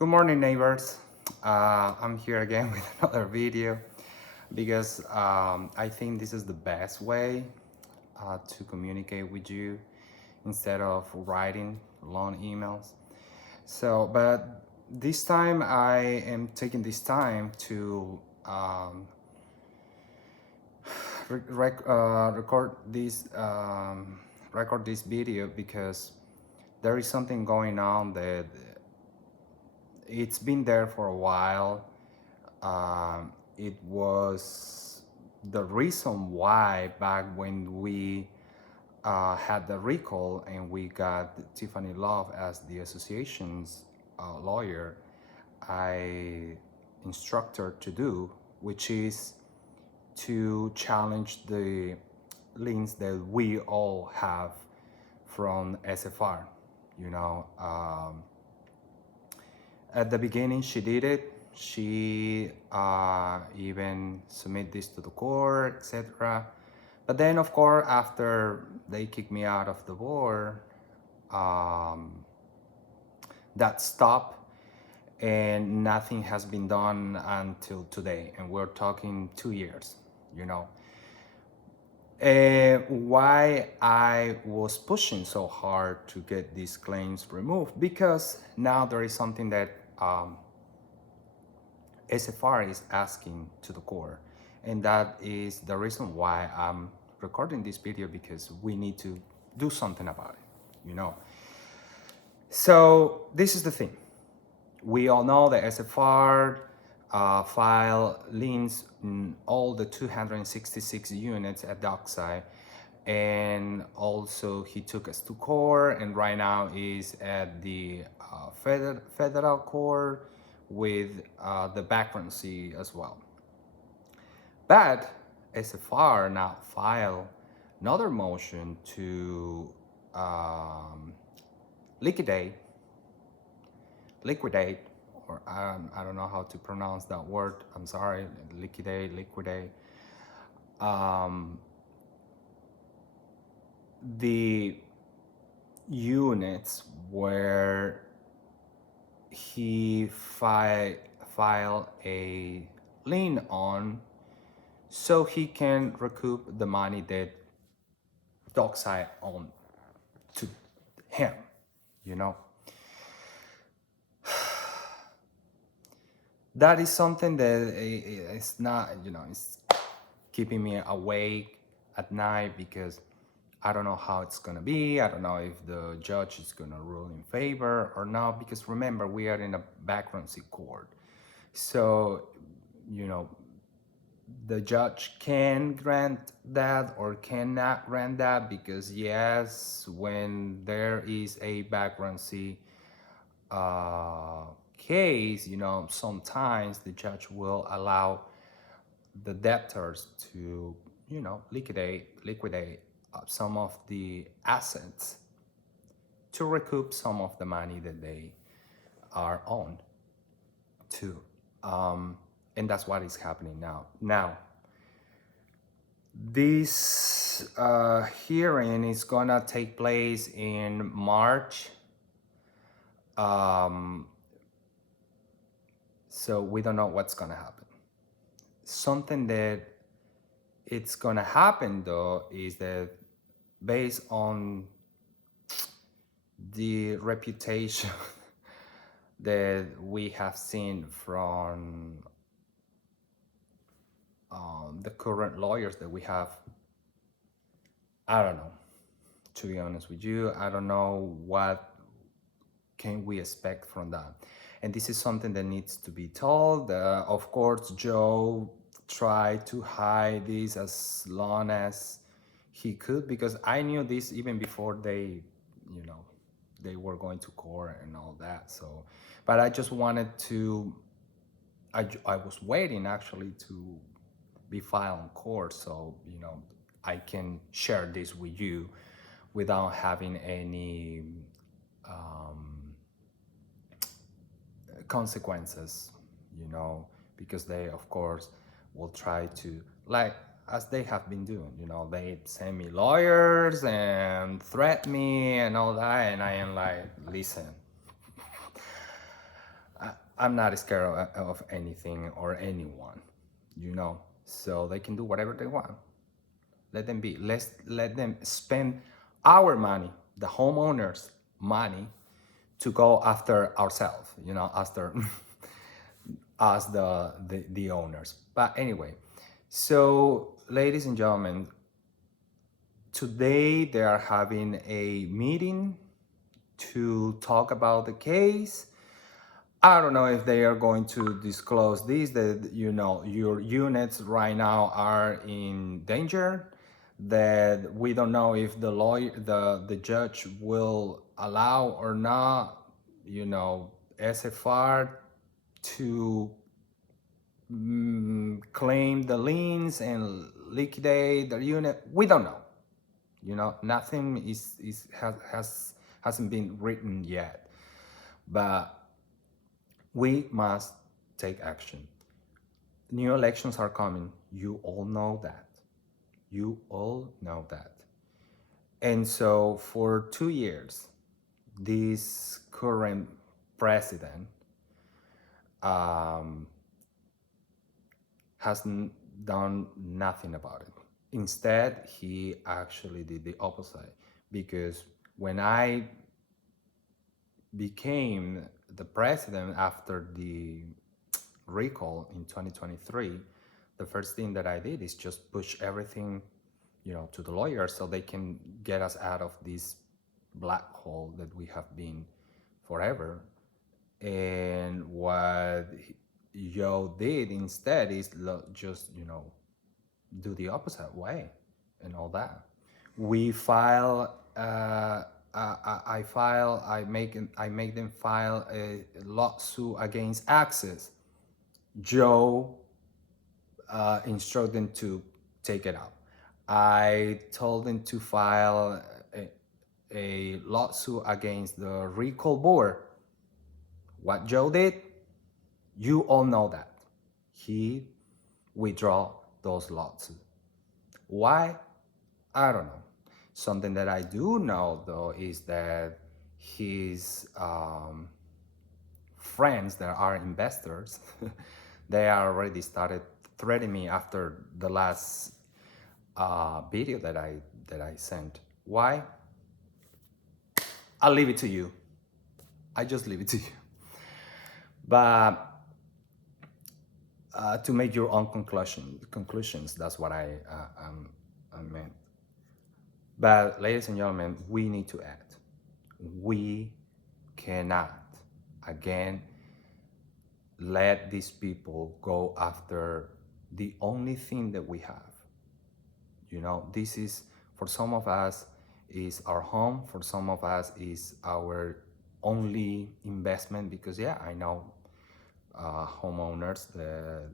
Good morning, neighbors. I'm here again with another video because I think this is the best way to communicate with you instead of writing long emails. But this time I am taking this time to record this video because there is something going on that it's been there for a while. It was the reason why back when we had the recall and we got Tiffany Love as the association's lawyer, I instructed her to do, which is to challenge the links that we all have from SFR. You know, at the beginning, she did it. She even submit this to the court, etc. But then, of course, after they kicked me out of the board, um, that stopped, and nothing has been done until today. And we're talking 2 years. You know, why I was pushing so hard to get these claims removed, because now there is something that SFR is asking to the court, and that is the reason why I'm recording this video, because we need to do something about it, you know. So this is the thing. We all know that SFR file liens in all the 266 units at Dockside, and also he took us to court, and right now is at the federal court with the bankruptcy as well. But SFR now filed another motion to liquidate, or I don't know how to pronounce that word. I'm sorry, liquidate. The units where he filed a lien on, so he can recoup the money that Dockside owned to him, you know. That is something that it's not, you know, it's keeping me awake at night, because I don't know how it's gonna be. I don't know if the judge is gonna rule in favor or not, because remember, we are in a bankruptcy court. So, you know, the judge can grant that or cannot grant that, because yes, when there is a bankruptcy case, you know, sometimes the judge will allow the debtors to, you know, liquidate some of the assets to recoup some of the money that they are owned to. And that's what is happening now. Now, this hearing is gonna take place in March. So we don't know what's gonna happen. Something that it's gonna happen though is that, based on the reputation that we have seen from the current lawyers that we have, I don't know, to be honest with you. I don't know what can we expect from that. And this is something that needs to be told. Of course, Joe tried to hide this as long as he could, because I knew this even before they, you know, they were going to court and all that. So, but I just wanted to, I was waiting actually to be filed in court, so, you know, I can share this with you without having any consequences, you know, because they, of course, will try to, like, as they have been doing, you know, they send me lawyers and threat me and all that, and I am like, listen, I'm not scared of anything or anyone, you know. So they can do whatever they want. Let them be. Let's let them spend our money, the homeowners' money, to go after ourselves, you know, after us, the owners. But anyway, so ladies and gentlemen, today they are having a meeting to talk about the case. I don't know if they are going to disclose this, that you know your units right now are in danger, that we don't know if the lawyer, the judge will allow or not, you know, SFR to claim the liens and liquidate the unit. We don't know. You know, nothing hasn't been written yet, but we must take action. New elections are coming. You all know that. You all know that. And so for 2 years, this current president um, hasn't done nothing about it. Instead, he actually did the opposite, because when I became the president after the recall in 2023, the first thing that I did is just push everything, you know, to the lawyers so they can get us out of this black hole that we have been forever. And what Joe did instead is just, you know, do the opposite way and all that. We file. I make them file a lawsuit against Access. Joe instruct them to take it out. I told them to file a lawsuit against the recall board. What Joe did, you all know that. He withdraw those lawsuits. Why? I don't know. Something that I do know though is that his friends that are investors, they already started threatening me after the last video that I sent. Why? I'll leave it to you. I just leave it to you. But to make your own conclusions, that's what I meant. But ladies and gentlemen, we need to act. We cannot, again, let these people go after the only thing that we have. You know, this is, for some of us, is our home. For some of us, is our only investment, because yeah, I know homeowners that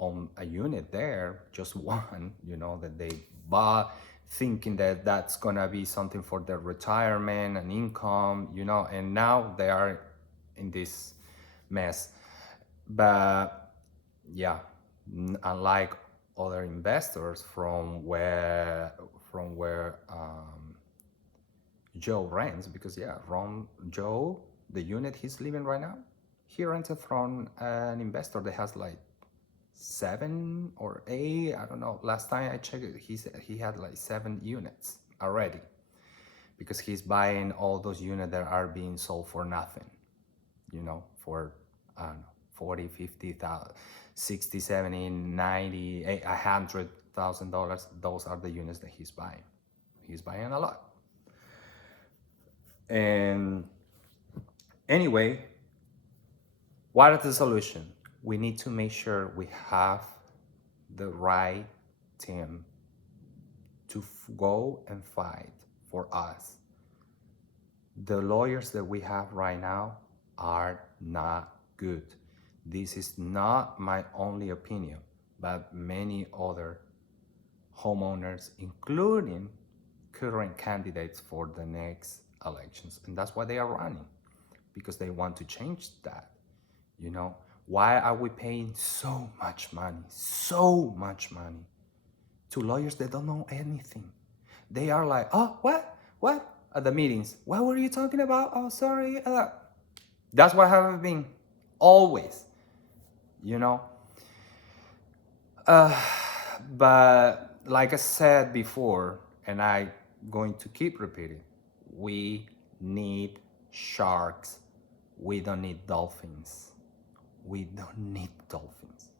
own a unit there, just one, you know, that they bought thinking that that's gonna be something for their retirement and income, you know, and now they are in this mess. But yeah, unlike other investors from where Joe rents, because yeah, Joe, the unit he's living right now, he rented from an investor that has like 7 or 8, I don't know. Last time I checked it, he said he had like 7 units already, because he's buying all those units that are being sold for nothing, you know, for I don't know, 40, 50,000, 60, 70, 90, $100,000. Those are the units that he's buying. He's buying a lot. And anyway, what is the solution? We need to make sure we have the right team to go and fight for us. The lawyers that we have right now are not good. This is not my only opinion, but many other homeowners, including current candidates for the next elections. And that's why they are running, because they want to change that. You know, why are we paying so much money to lawyers that don't know anything? They are like, oh, what? At the meetings, what were you talking about? Oh, sorry. That's what have been. always, you know. But like I said before, and I'm going to keep repeating, we need sharks. We don't need dolphins. We don't need dolphins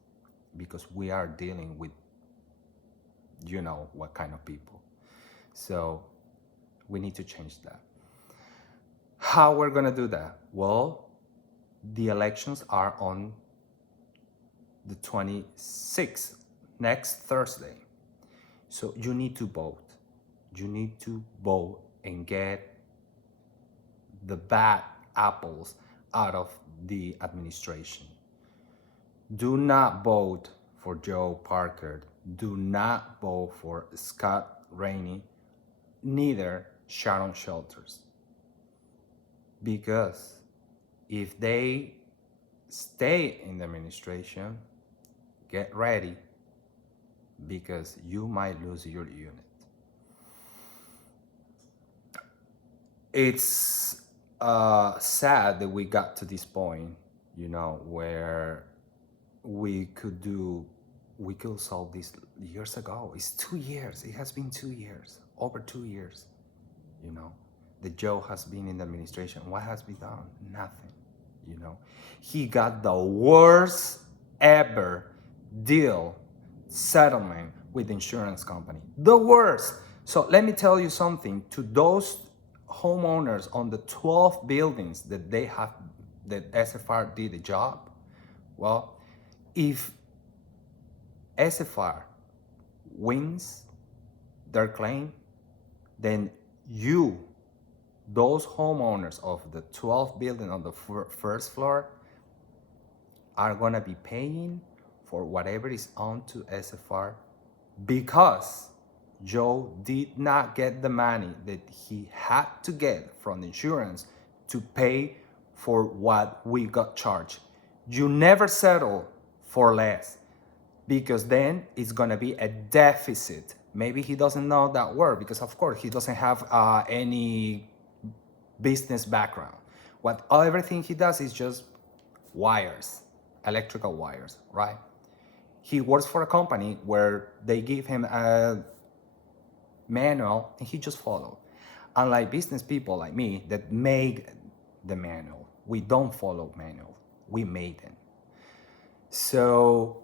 because we are dealing with, you know, what kind of people. So we need to change that. How we're going to do that? Well, the elections are on the 26th, next Thursday. So you need to vote. You need to vote and get the bad apples out of the administration. Do not vote for Joe Parker. Do not vote for Scott Rainey, neither Sharon Shelters. Because if they stay in the administration, get ready, because you might lose your unit. It's sad that we got to this point, you know, where we could solve this years ago. It's 2 years. It has been 2 years, over 2 years, you know. The Joe has been in the administration. What has been done? Nothing, you know. He got the worst ever deal settlement with the insurance company. The worst. So let me tell you something. To those homeowners on the 12 buildings that SFR did a job, well, if SFR wins their claim, then those homeowners of the 12 building on the first floor are gonna be paying for whatever is on to SFR, because Joe did not get the money that he had to get from the insurance to pay for what we got charged. You never settle for less, because then it's gonna be a deficit. Maybe he doesn't know that word, because of course he doesn't have any business background. Everything he does is just wires, electrical wires, right? He works for a company where they give him a manual and he just follow. Unlike business people like me that make the manual, we don't follow manual, we made them. So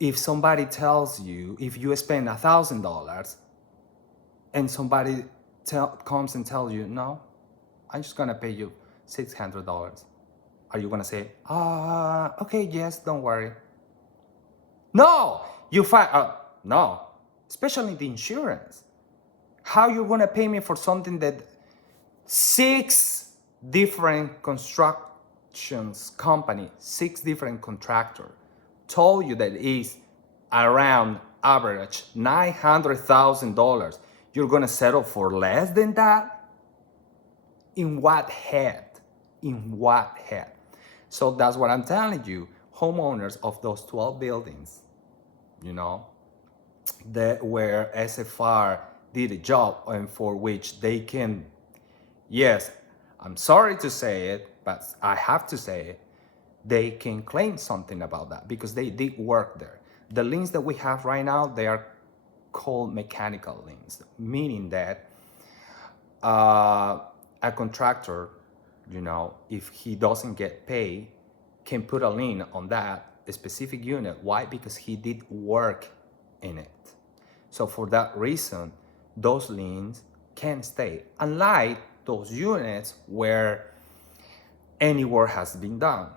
if somebody tells you, if you spend $1,000 and somebody comes and tells you, no, I'm just gonna pay you $600, are you gonna say, okay, yes, don't worry? No, you find no, especially the insurance. How you gonna pay me for something that 6 different constructions company, 6 different contractor told you that is around average $900,000? You're gonna settle for less than that? In what head? In what head? So that's what I'm telling you. Homeowners of those 12 buildings, you know, where SFR did a job and for which they can, yes, I'm sorry to say it, but I have to say it, they can claim something about that because they did work there. The liens that we have right now, they are called mechanical liens, meaning that a contractor, you know, if he doesn't get paid, can put a lien on that specific unit. Why? Because he did work in it. So for that reason, those liens can stay, unlike those units where any work hasn't been done.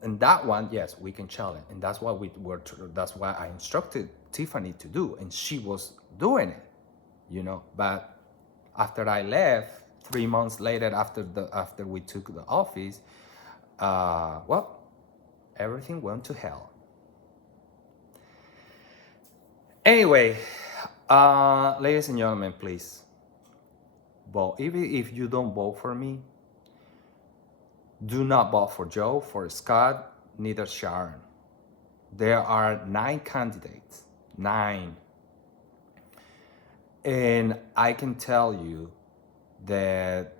And that one, yes, we can challenge, and that's what that's why I instructed Tiffany to do, and she was doing it, you know. But after I left, 3 months later, after we took the office, well, everything went to hell. Anyway, ladies and gentlemen, please vote. Even if you don't vote for me, do not vote for Joe, for Scott, neither Sharon. There are 9 candidates, 9. And I can tell you that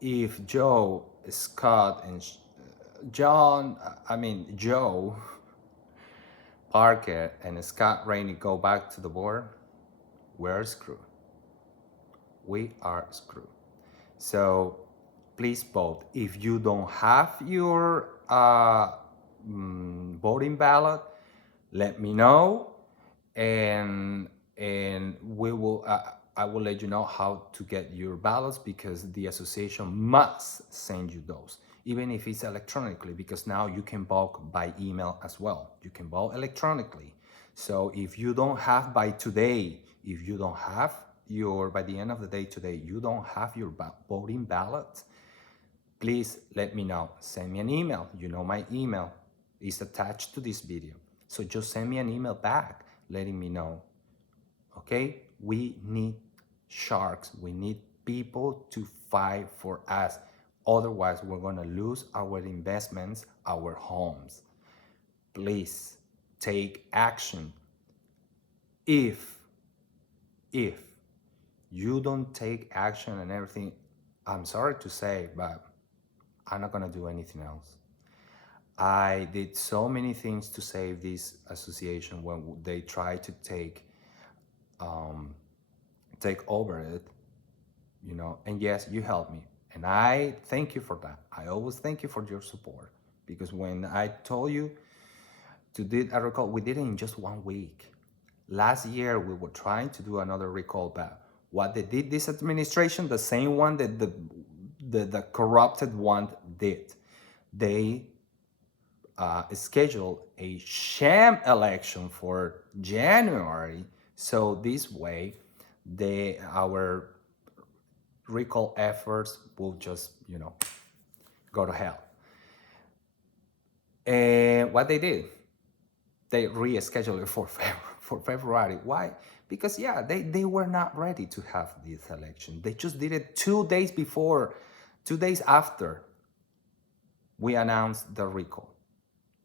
if Joe, Scott, and John, I mean Joe Parker and Scott Rainey go back to the board, we're screwed. We are screwed. So please vote. If you don't have your voting ballot, let me know, and we will. I will let you know how to get your ballots, because the association must send you those, even if it's electronically, because now you can vote by email as well. You can vote electronically. So if you don't have by today, if you don't have your, by the end of the day today, you don't have your voting ballot, please let me know. Send me an email. You know my email is attached to this video. So just send me an email back letting me know. Okay? We need sharks. We need people to fight for us. Otherwise, we're going to lose our investments, our homes. Please take action. If you don't take action and everything, I'm sorry to say, but I'm not gonna do anything else. I did so many things to save this association when they tried to take over it, you know. And yes, you helped me, and I thank you for that. I always thank you for your support, because when I told you to do a recall, we did it in just 1 week. Last year we were trying to do another recall, but what they did, this administration, the same one that the corrupted one did, they scheduled a sham election for January. So this way, our recall efforts will just, you know, go to hell. And what they did, they rescheduled it for February. Why? Because yeah, they were not ready to have this election. They just did it 2 days before, 2 days after we announced the recall.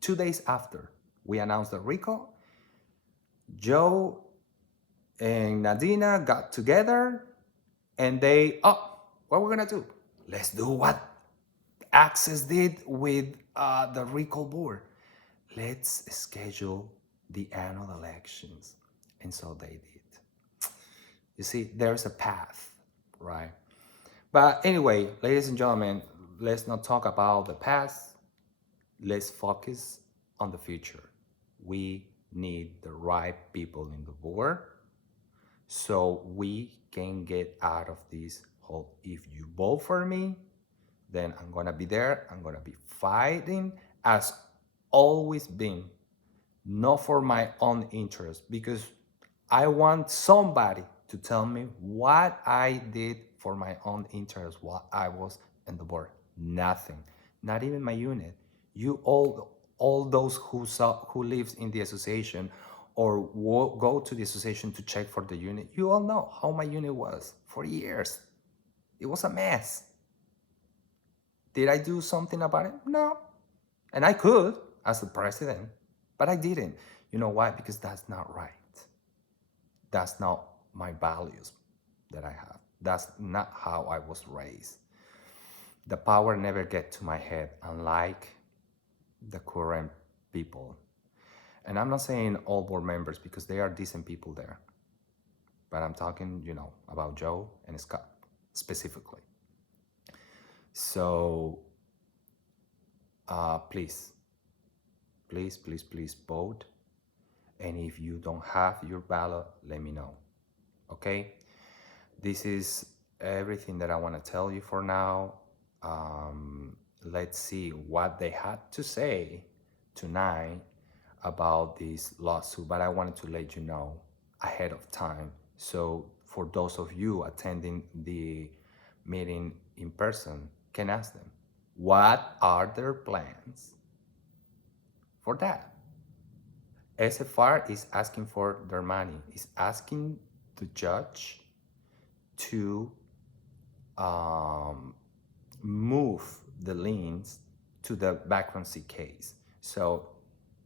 2 days after we announced the recall, Joe and Nadina got together and they, what we're gonna do? Let's do what Access did with the recall board. Let's schedule the annual elections. And so they did. You see, there's a path, right? But anyway, ladies and gentlemen, let's not talk about the past. Let's focus on the future. We need the right people in the board so we can get out of this hole. If you vote for me, then I'm gonna be there. I'm gonna be fighting as always been, not for my own interest, because I want somebody to tell me what I did for my own interest while I was in the board. Nothing, not even my unit. You all those who lives in the association or go to the association to check for the unit, you all know how my unit was for years. It was a mess. Did I do something about it? No. And I could as the president, but I didn't. You know why? Because that's not right. That's not my values that I have. That's not how I was raised. The power never get to my head, unlike the current people. And I'm not saying all board members, because they are decent people there. But I'm talking, you know, about Joe and Scott specifically. So please vote. And if you don't have your ballot, let me know. Okay? This is everything that I want to tell you for now. Let's see what they had to say tonight about this lawsuit, but I wanted to let you know ahead of time. So for those of you attending the meeting in person, can ask them, what are their plans for that? SFR is asking for their money, is asking the judge to move the liens to the bankruptcy case. So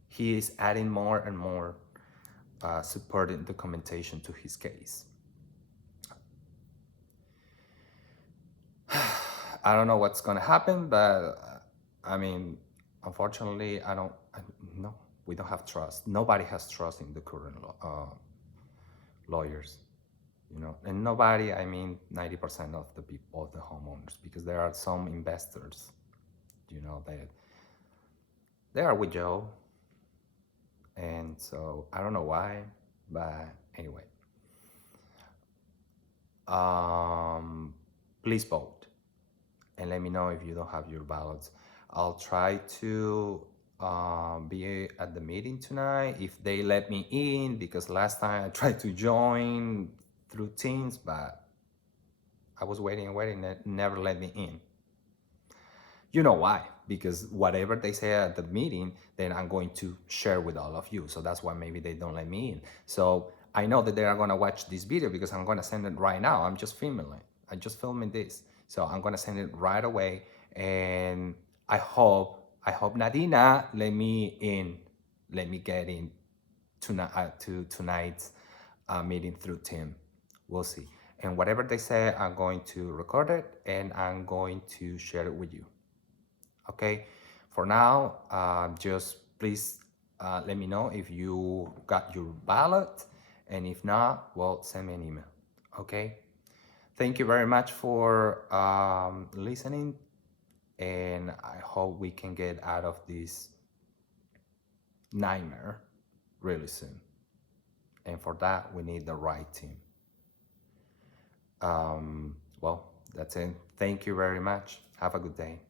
he is adding more and more supporting documentation to his case. I don't know what's gonna happen, but I mean, unfortunately, I don't. No, we don't have trust. Nobody has trust in the current lawyers, you know, and nobody. I mean, 90% of the people, of the homeowners, because there are some investors, you know, that they are with Joe, and so I don't know why, but anyway, um, please vote and let me know if you don't have your ballots. I'll try to be at the meeting tonight if they let me in, because last time I tried to join through Teams, but I was waiting and waiting, and it never let me in. You know why? Because whatever they say at the meeting, then I'm going to share with all of you. So that's why maybe they don't let me in. So I know that they are going to watch this video because I'm going to send it right now. I'm just filming it. I'm just filming this. So I'm going to send it right away. And I hope Nadina let me in, let me get in tonight to tonight's meeting through Tim. We'll see. And whatever they say, I'm going to record it and I'm going to share it with you. Okay, for now, just please let me know if you got your ballot, and if not, well, send me an email. Okay, thank you very much for listening, and I hope we can get out of this nightmare really soon. And for that, we need the right team. Well, that's it. Thank you very much. Have a good day.